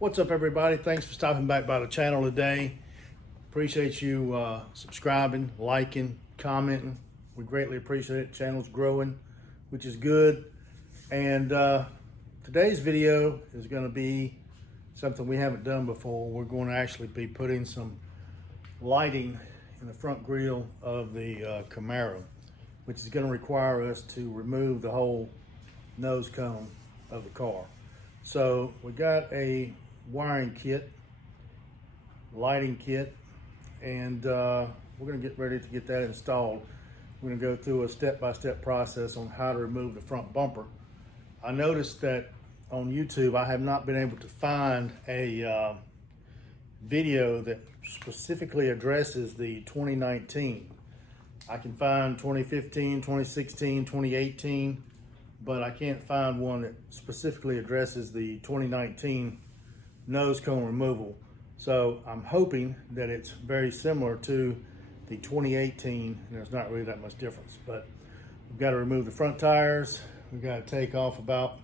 What's up, everybody? Thanks for stopping back by the channel today. Appreciate you subscribing, liking, commenting. We greatly appreciate it. The channel's growing, which is good. And today's video is going to be something we haven't done before. We're going to actually be putting some lighting in the front grille of the Camaro, which is going to require us to remove the whole nose cone of the car. So we got a wiring kit, lighting kit, and we're going to get ready to get that installed. We're going to go through a step-by-step process on how to remove the front bumper. I noticed that on YouTube I have not been able to find a video that specifically addresses the 2019. I can find 2015, 2016, 2018, but I can't find one that specifically addresses the 2019 nose cone removal. So I'm hoping that it's very similar to the 2018, and there's not really that much difference. But we've got to remove the front tires. We've got to take off about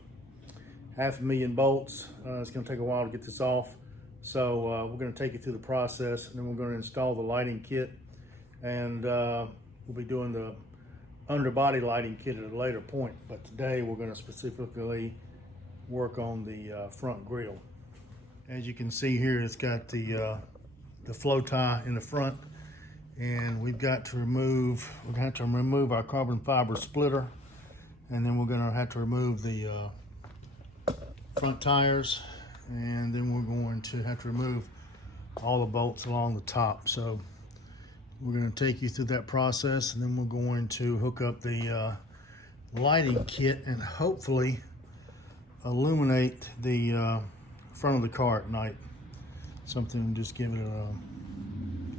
500,000 bolts. It's going to take a while to get this off. So we're going to take you through the process, and then we're going to install the lighting kit, and we'll be doing the underbody lighting kit at a later point. But today we're going to specifically work on the front grille. As you can see here, it's got the flow tie in the front, and we've got to remove, we're going to have to remove our carbon fiber splitter, and then we're going to have to remove the front tires, and then we're going to have to remove all the bolts along the top. So we're going to take you through that process, and then we're going to hook up the lighting kit and hopefully illuminate the front of the car at night. Something to just give it a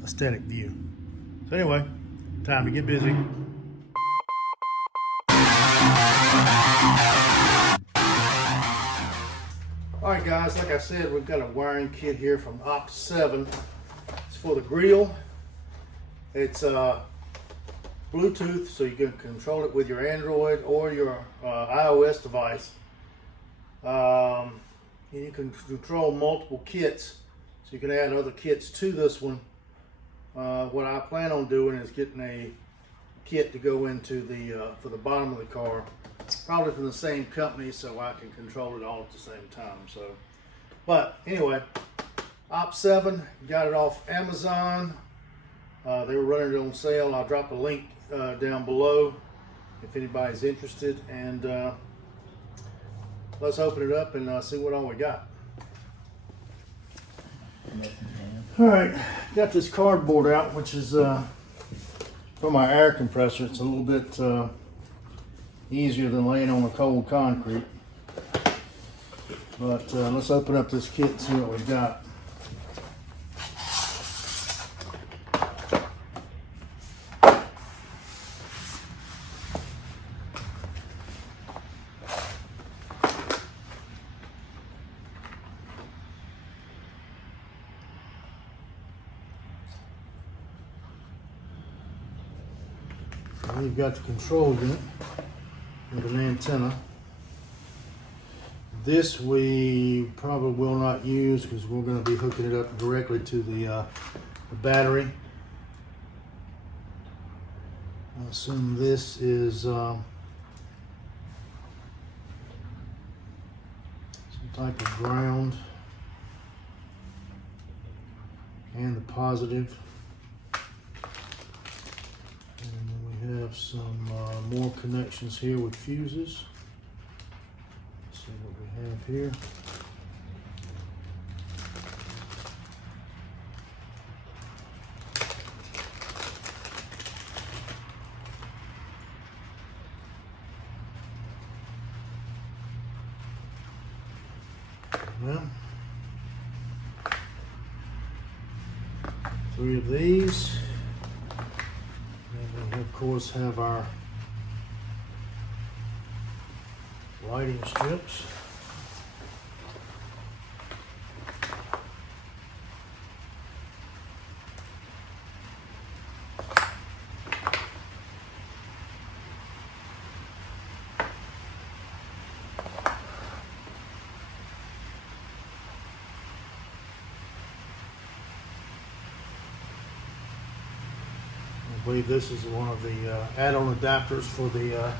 aesthetic view. So anyway, time to get busy. All right, guys, like I said, we've got a wiring kit here from Opt 7. It's for the grille. It's Bluetooth, so you can control it with your Android or your iOS device. And you can control multiple kits, so you can add other kits to this one. What I plan on doing is getting a kit to go into the for the bottom of the car, probably from the same company, so I can control it all at the same time. So, but anyway, Opt 7, got it off Amazon. They were running it on sale. I'll drop a link down below if anybody's interested, and let's open it up and see what all we got. All right, got this cardboard out, which is for my air compressor. It's a little bit easier than laying on the cold concrete. But let's open up this kit and see what we got. We've got the control unit with an antenna. This we probably will not use because we're going to be hooking it up directly to the battery. I assume this is some type of ground, and the positive. We have some more connections here with fuses. Let's see what we have here. Well, 3 of these. Of course, have our lighting strips. believe this is one of the add-on adapters for the an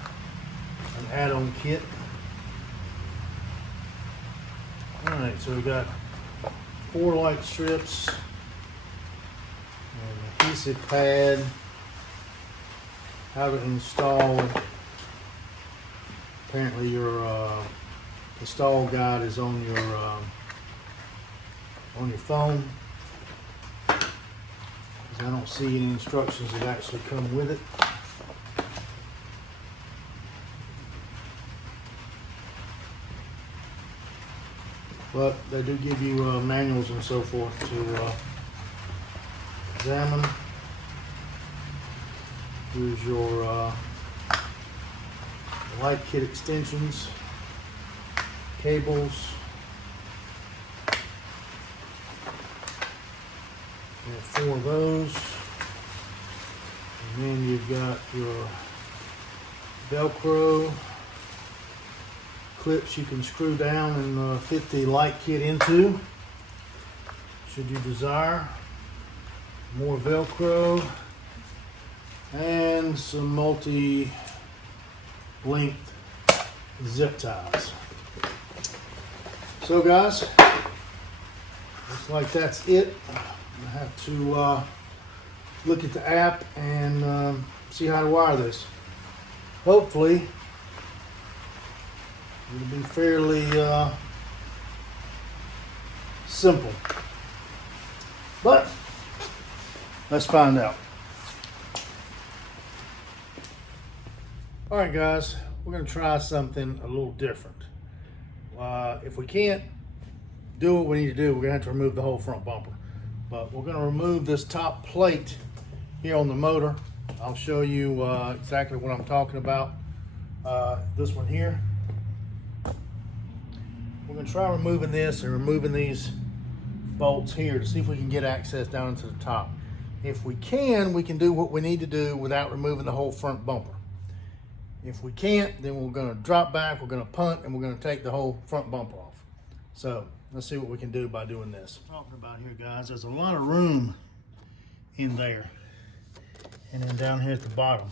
add-on kit. All right, so we got 4 light strips, an adhesive pad, how to install. Apparently your install guide is on your phone. I don't see any instructions that actually come with it. But they do give you manuals and so forth to examine. Here's your light kit extensions, cables. You have 4 of those. And then you've got your Velcro clips you can screw down and fit the light kit into, should you desire. More Velcro and some multi-length zip ties. So guys, looks like that's it. I have to look at the app and see how to wire this. Hopefully it'll be fairly simple, but let's find out. All right guys, we're going to try something a little different. If we can't do what we need to do, we're going to have to remove the whole front bumper. But we're going to remove this top plate here on the motor. I'll show you exactly what I'm talking about. This one here. We're going to try removing this and removing these bolts here to see if we can get access down into the top. If we can do what we need to do without removing the whole front bumper. If we can't, then we're going to drop back, we're going to punt, and we're going to take the whole front bumper off. So let's see what we can do by doing this. Talking about here, guys, there's a lot of room in there and then down here at the bottom,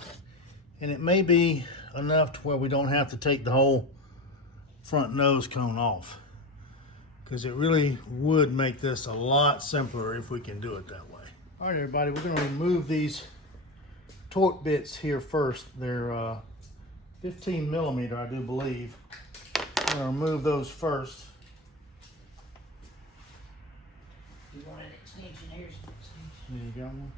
and it may be enough to where we don't have to take the whole front nose cone off, because it really would make this a lot simpler if we can do it that way. All right, everybody, we're going to remove these torque bits here first. They're 15 millimeter, I do believe. I'm going to remove those first. You want an extension? Here's an extension. There you got one.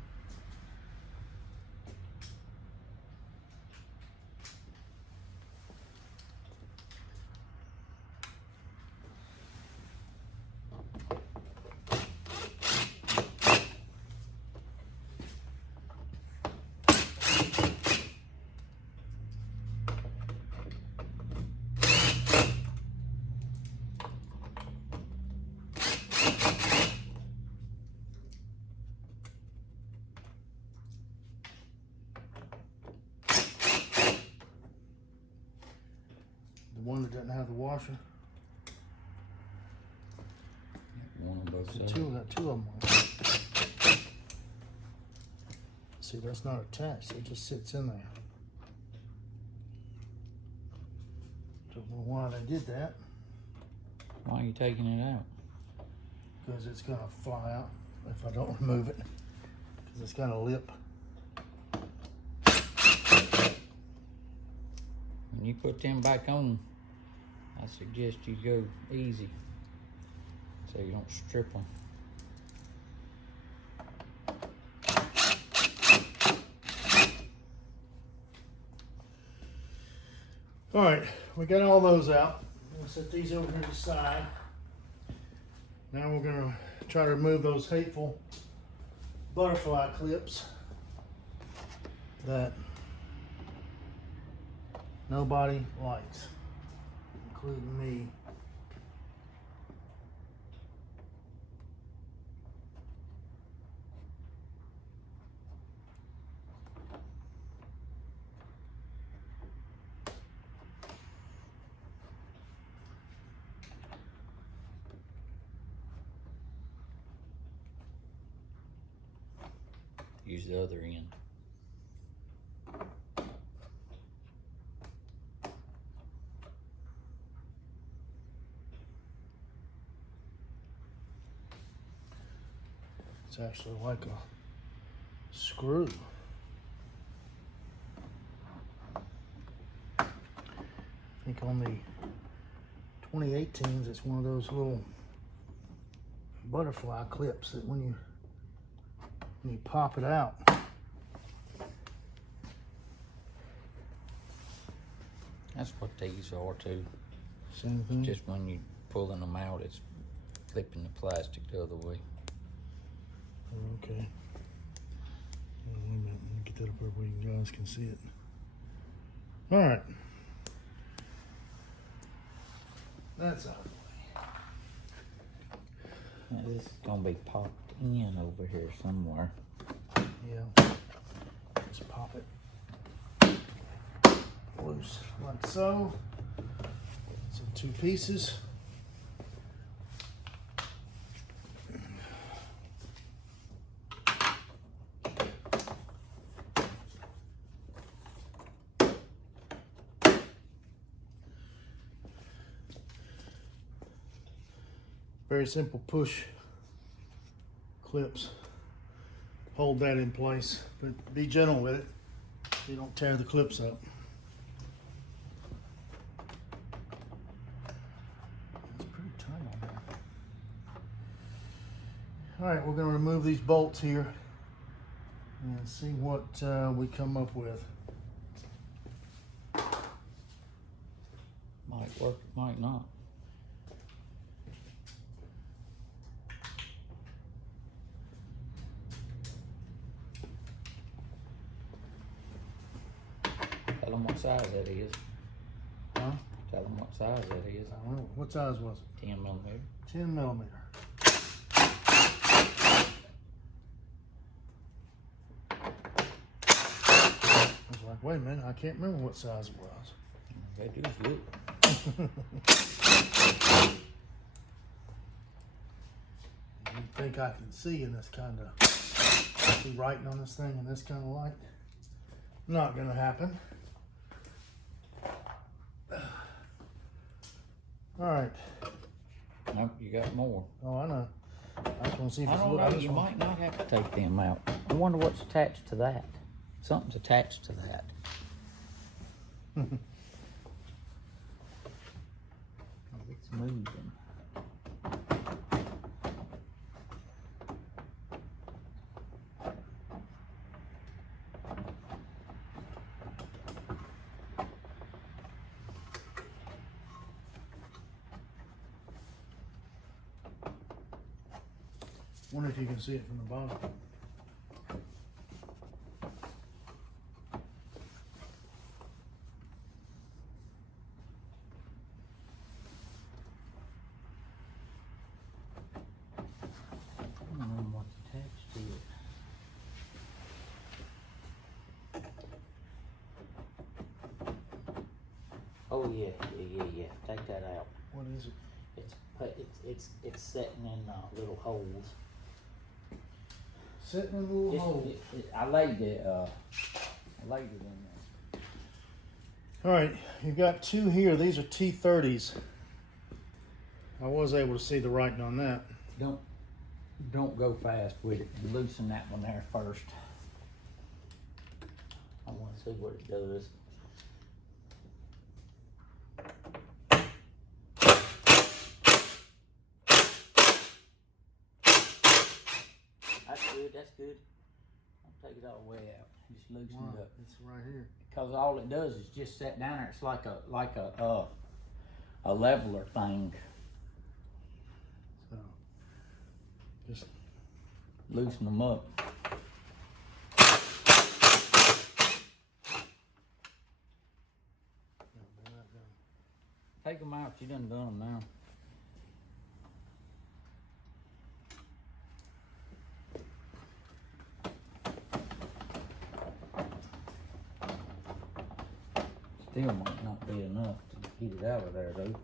One that doesn't have the washer. One on both sides. Got two of them. See, that's not attached. It just sits in there. Don't know why they did that. Why are you taking it out? Because it's gonna fly out if I don't remove it. Because it's got a lip. When you put them back on, I suggest you go easy so you don't strip them. All right, we got all those out. I'm gonna set these over here to the side. Now we're gonna try to remove those hateful butterfly clips that nobody likes, including me. Use the other end. It's actually like a screw. I think on the 2018s, it's one of those little butterfly clips that when you pop it out, That's what these are too. same thing. Just when you pulling them out, it's flipping the plastic the other way. Okay. Wait a minute, let me get that up there where you guys can see it. All right. That's out of the way. Now, this is gonna be popped in over here somewhere. Yeah. Just pop it loose like so. It's in 2 pieces. Very simple push clips. Hold that in place, but be gentle with it so you don't tear the clips up. It's pretty tight on there. All right, we're going to remove these bolts here and see what we come up with. Might work, it might not. Tell them what size that is. Huh? Tell them what size that is. I don't know. What size was it? 10 millimeter. 10 millimeter. I was like, wait a minute, I can't remember what size it was. They do look. You think I can see in this kind of, see writing on this thing in this kind of light? Not gonna happen. All right. Nope, you got more. Oh, I know. I just want to see if I it's don't little. know, you might not have to take them out. I wonder what's attached to that. Something's attached to that. It's moving. Wonder if you can see it from the bottom. I don't know what's attached to it. Oh yeah. Take that out. What is it? It's setting in little holes. Sitting in a little hole. I laid it in there. All right, you've got 2 here. These are T30s. I was able to see the writing on that. Don't go fast with it. Loosen that one there first. I want to see what it does. That's good. I'll take it all the way out. Just loosen it up. It's right here. Because all it does is just set down there. It's like a leveler thing. So, just Loosen them up. Take them out. You done them now. Still might not be enough to get it out of there though.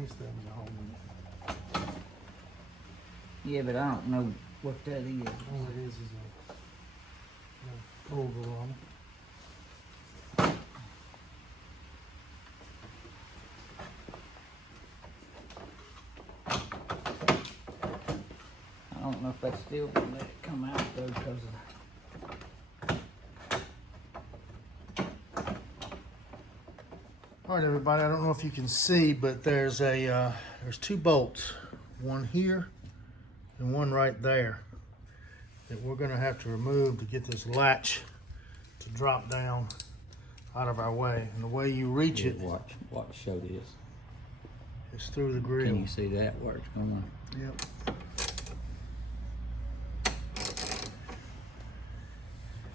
these things are holding it. Yeah, but I don't know what that is. All it is a overall. I don't know if they still gonna let it come out though, because All right, everybody. I don't know if you can see, but there's two bolts, one here and one right there, that we're going to have to remove to get this latch to drop down out of our way. And the way you reach it watch show this. is through the grill. Can you see that where it's going? Yep.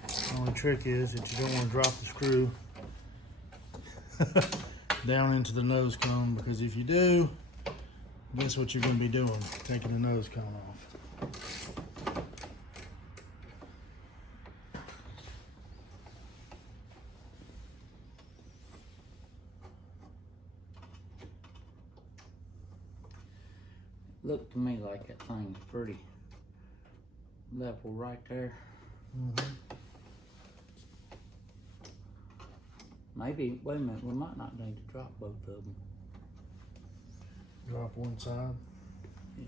The only trick is that you don't want to drop the screw down into the nose cone, because if you do, guess what you're going to be doing? Taking the nose cone off. Looked to me like that thing's pretty level right there. Mm-hmm. Maybe, wait a minute, we might not need to drop both of them. Drop one side. Yeah.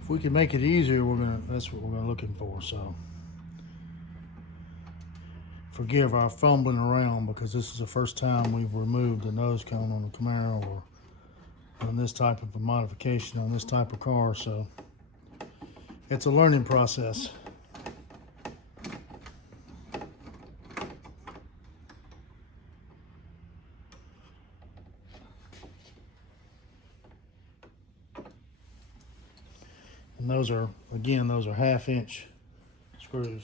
If we can make it easier, that's what we're looking for. So forgive our fumbling around, because this is the first time we've removed the nose cone on the Camaro or on this type of a modification on this type of car. So it's a learning process. And those are 1/2-inch screws.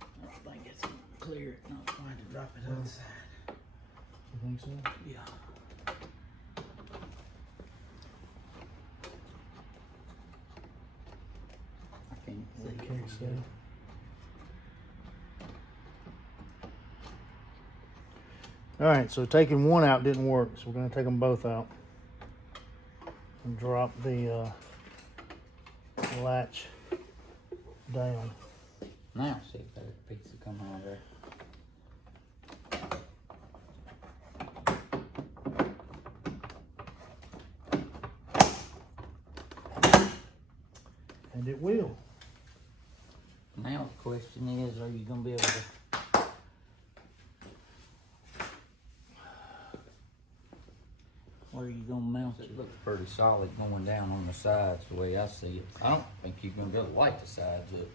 I think it's clear, not trying to drop it outside. You think so? Yeah. I can't see. Can't see. All right, so taking one out didn't work, so we're going to take them both out and drop the latch down. Now see if that piece will come out of there. And it will. Now the question is, are you gonna be able to? Where are you gonna mount it? It looks pretty solid going down on the sides, the way I see it. I don't think you're gonna be able to light the sides up.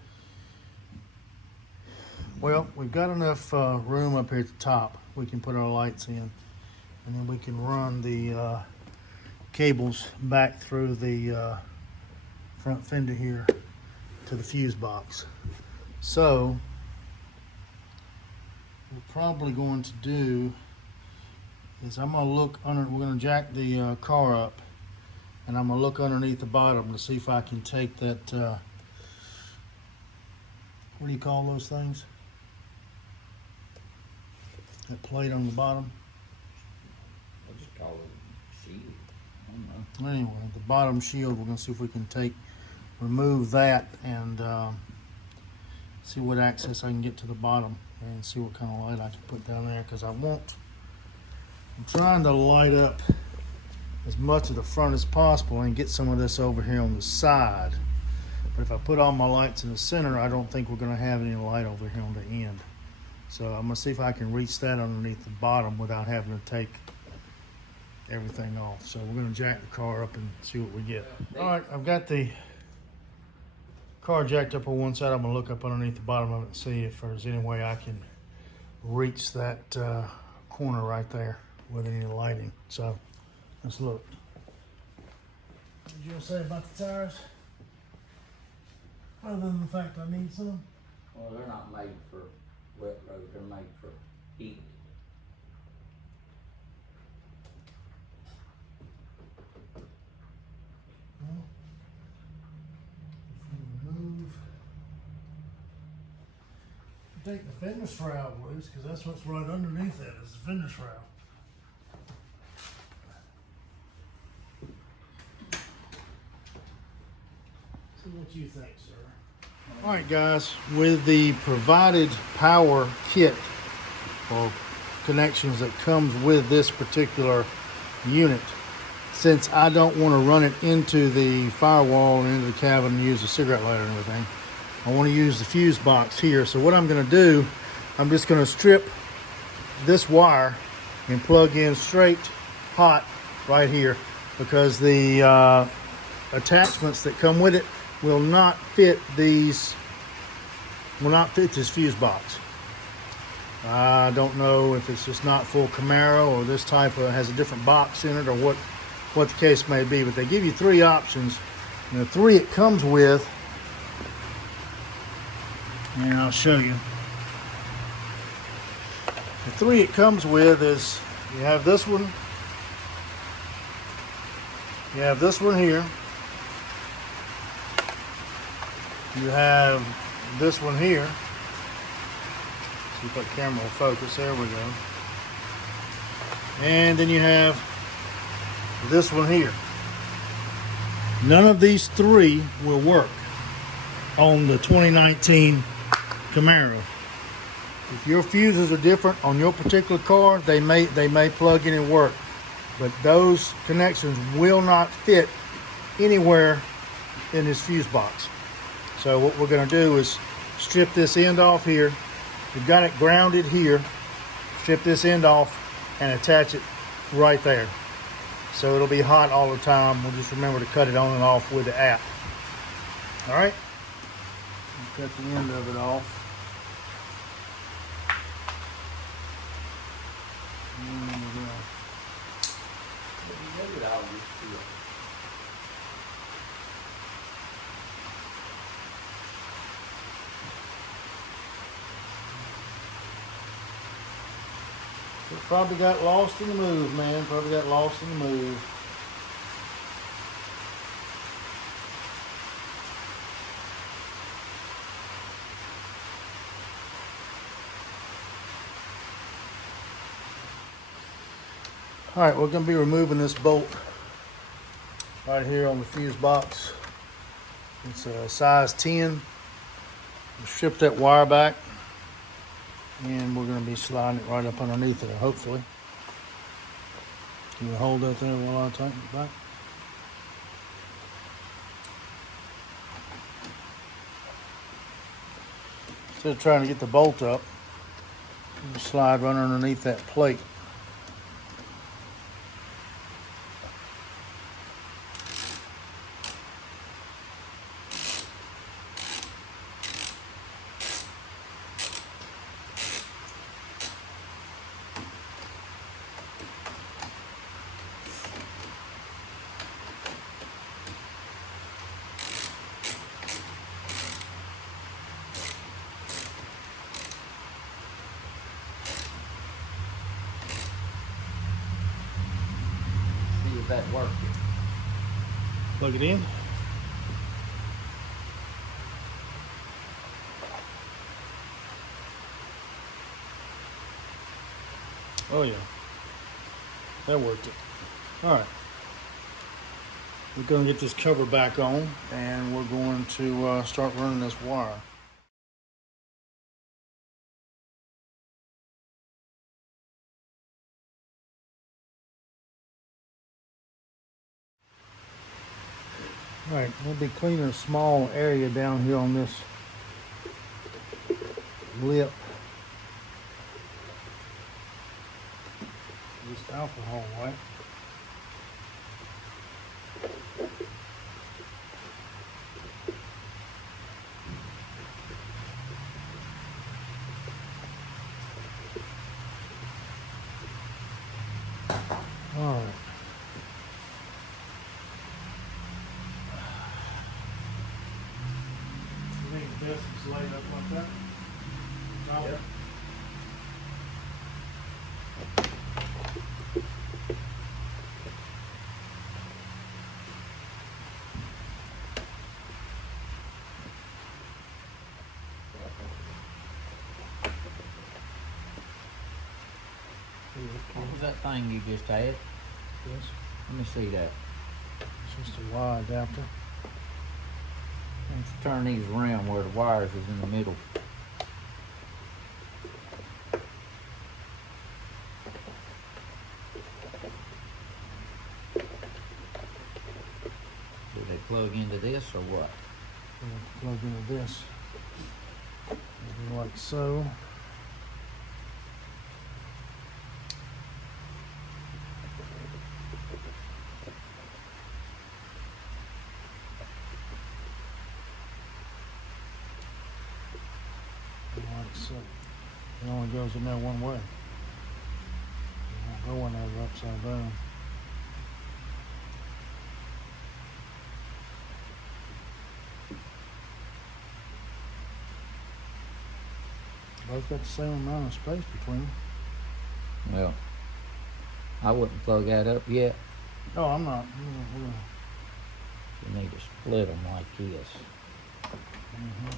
Well, we've got enough room up here at the top. We can put our lights in, and then we can run the cables back through the front fender here to the fuse box. So what we're probably going to do is I'm going to look under, we're going to jack the car up, and I'm going to look underneath the bottom to see if I can take that, what do you call those things? That plate on the bottom. I just call it shield. I don't know. Anyway, the bottom shield, we're going to see if we can remove that and see what access I can get to the bottom and see what kind of light I can put down there, because I'm trying to light up as much of the front as possible and get some of this over here on the side. But if I put all my lights in the center, I don't think we're going to have any light over here on the end. So I'm going to see if I can reach that underneath the bottom without having to take everything off. So we're going to jack the car up and see what we get. All right, I've got the car jacked up on one side. I'm going to look up underneath the bottom of it and see if there's any way I can reach that corner right there with any lighting. So let's look. What did you want to say about the tires? Other than the fact I need some? Well, they're not made for wet road, they're made for heat. Well, if we remove, take the fender shroud loose, because that's what's right underneath that is the fender shroud. What do you think, sir? All right, guys, with the provided power kit or connections that comes with this particular unit, since I don't want to run it into the firewall and into the cabin and use the cigarette lighter and everything, I want to use the fuse box here. So what I'm going to do, I'm just going to strip this wire and plug in straight hot right here, because the attachments that come with it will not fit this fuse box. I don't know if it's just not full Camaro, or this type of has a different box in it, or what the case may be, but they give you three options, and the three it comes with, and I'll show you. The three it comes with is, you have this one, you have this one here, you have this one here. See if that camera will focus. There we go. And then you have this one here. None of these three will work on the 2019 Camaro. If your fuses are different on your particular car, they may plug in and work, but those connections will not fit anywhere in this fuse box. So what we're going to do is strip this end off here. We've got it grounded here. Strip this end off and attach it right there. So it'll be hot all the time. We'll just remember to cut it on and off with the app. All right. Cut the end of it off. It probably got lost in the move, man. Probably got lost in the move. All right, we're going to be removing this bolt right here on the fuse box. It's a size 10. We'll strip that wire back, and we're going to be sliding it right up underneath there, hopefully. Can you hold that there while I tighten it back? Instead of trying to get the bolt up, we'll slide right underneath that plate. That work. Plug it in. Oh yeah, that worked it. All right, we're going to get this cover back on, and we're going to start running this wire. All right, we'll be cleaning a small area down here on this lip. This alcohol wipe. All right. This is laid up like that. Yep. What was that thing you just had? Yes. Let me see that. It's just a wire adapter. Let's turn these around where the wires is in the middle. Do they plug into this or what? Plug into this. Maybe like so. Like so. It only goes in there one way. It won't go in there upside down. Both got the same amount of space between them. Well, I wouldn't plug that up yet. Oh, I'm not. You need to split them like this.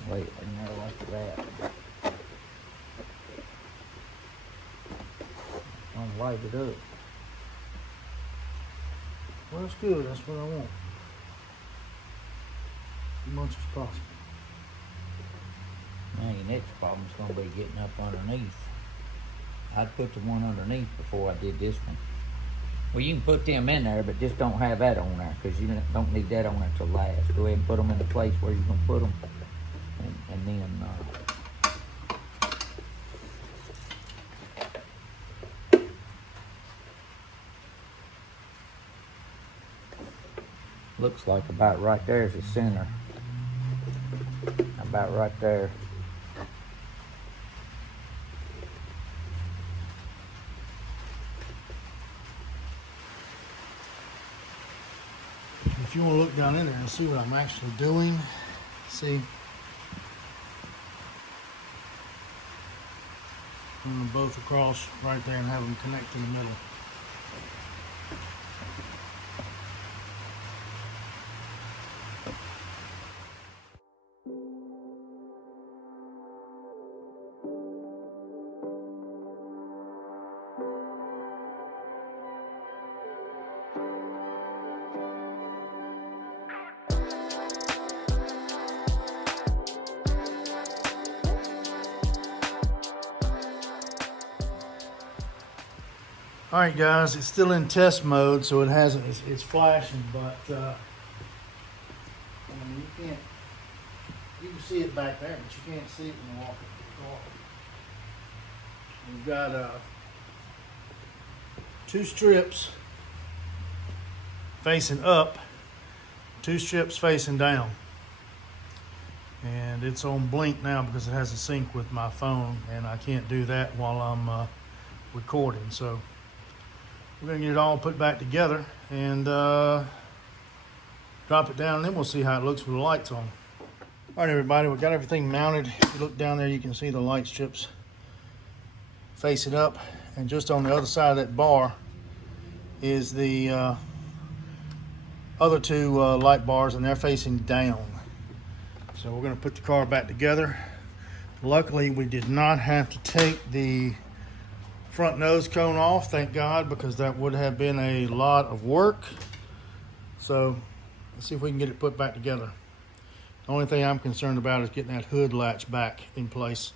Wait in there like that. I'll light it up. Well, that's good. That's what I want. As much as possible. Now your next problem's gonna be getting up underneath. I'd put the one underneath before I did this one. Well, you can put them in there, but just don't have that on there because you don't need that on there till last. Go ahead and put them in the place where you're gonna put them, and then looks like about right there is the center. About right there. If you want to look down in there and see what I'm actually doing, see, run them both across right there and have them connect in the middle. All right, guys, it's still in test mode, so it hasn't. It's flashing, but I mean, you can see it back there, but you can't see it when you walk the car. We've got two strips facing up, two strips facing down, and it's on blink now because it has a sync with my phone, and I can't do that while I'm recording. So we're gonna get it all put back together and drop it down, and then we'll see how it looks with the lights on. All right, everybody, we got everything mounted. If you look down there, you can see the light strips facing up, and just on the other side of that bar is the other two light bars, and they're facing down. So we're gonna put the car back together. Luckily, we did not have to take the front nose cone off, thank God, because that would have been a lot of work. So let's see if we can get it put back together. The only thing I'm concerned about is getting that hood latch back in place.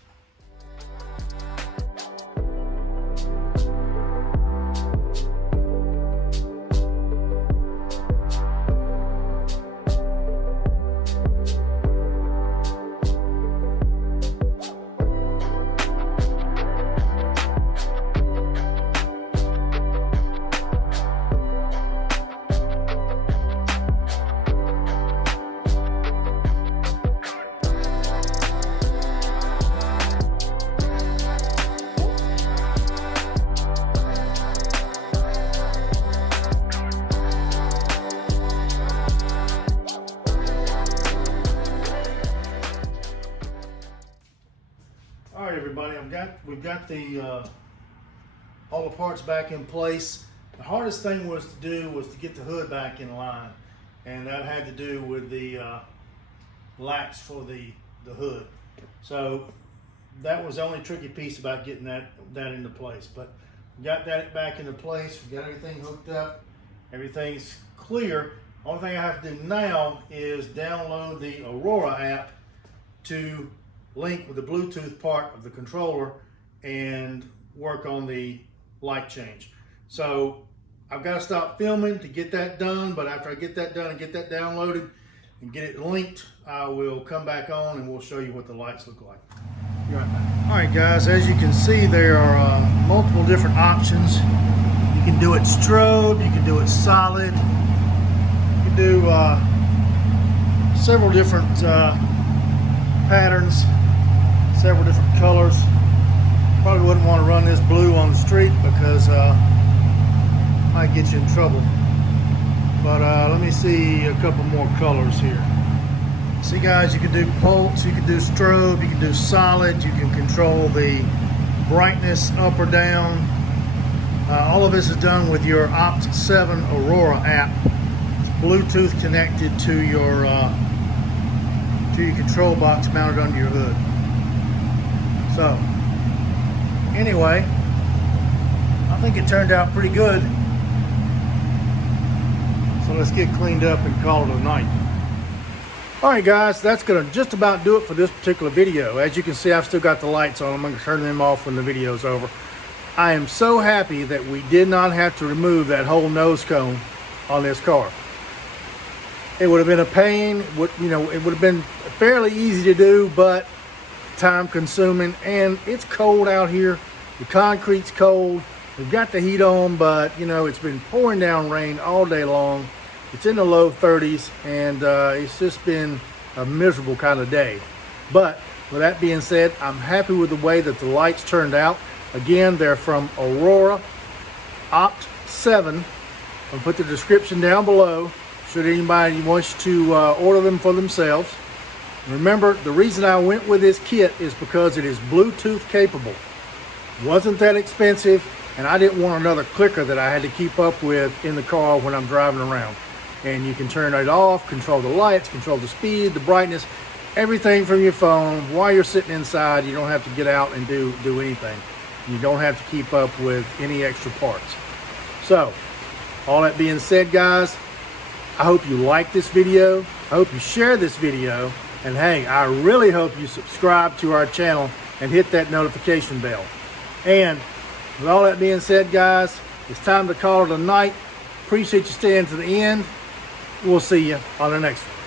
Everybody, we've got the all the parts back in place. The hardest thing was to get the hood back in line, and that had to do with the latch for the hood. So that was the only tricky piece about getting that into place. But we got that back into place. We got everything hooked up. Everything's clear. Only thing I have to do now is download the Aurora app to link with the Bluetooth part of the controller and work on the light change. So I've got to stop filming to get that done, but after I get that done and get that downloaded and get it linked, I will come back on and we'll show you what the lights look like. Be right back. All right, guys, as you can see, there are multiple different options. You can do it strobe, you can do it solid, you can do several different patterns, several different colors. Probably wouldn't want to run this blue on the street because might get you in trouble. But let me see a couple more colors here. See, guys, you can do pulse, you can do strobe, you can do solid, you can control the brightness up or down. All of this is done with your Opt 7 Aurora app. It's Bluetooth connected to your control box mounted under your hood. So, anyway, I think it turned out pretty good. So let's get cleaned up and call it a night. All right, guys, that's gonna just about do it for this particular video. As you can see, I've still got the lights on. I'm gonna turn them off when the video's over. I am so happy that we did not have to remove that whole nose cone on this car. It would have been a pain. It would have been fairly easy to do, but time consuming, and it's cold out here. The concrete's cold. We've got the heat on, but it's been pouring down rain all day long. It's in the low 30s, and it's just been a miserable kind of day. But with that being said, I'm happy with the way that the lights turned out. Again, they're from Aurora Opt 7. I'll put the description down below should anybody wants to order them for themselves. Remember, the reason I went with this kit is because it is Bluetooth capable. Wasn't that expensive, and I didn't want another clicker that I had to keep up with in the car when I'm driving around. And you can turn it off, control the lights, control the speed, the brightness, everything from your phone while you're sitting inside. You don't have to get out and do anything. You don't have to keep up with any extra parts. So, all that being said, guys, I hope you like this video. I hope you share this video. And hey, I really hope you subscribe to our channel and hit that notification bell. And with all that being said, guys, it's time to call it a night. Appreciate you staying to the end. We'll see you on the next one.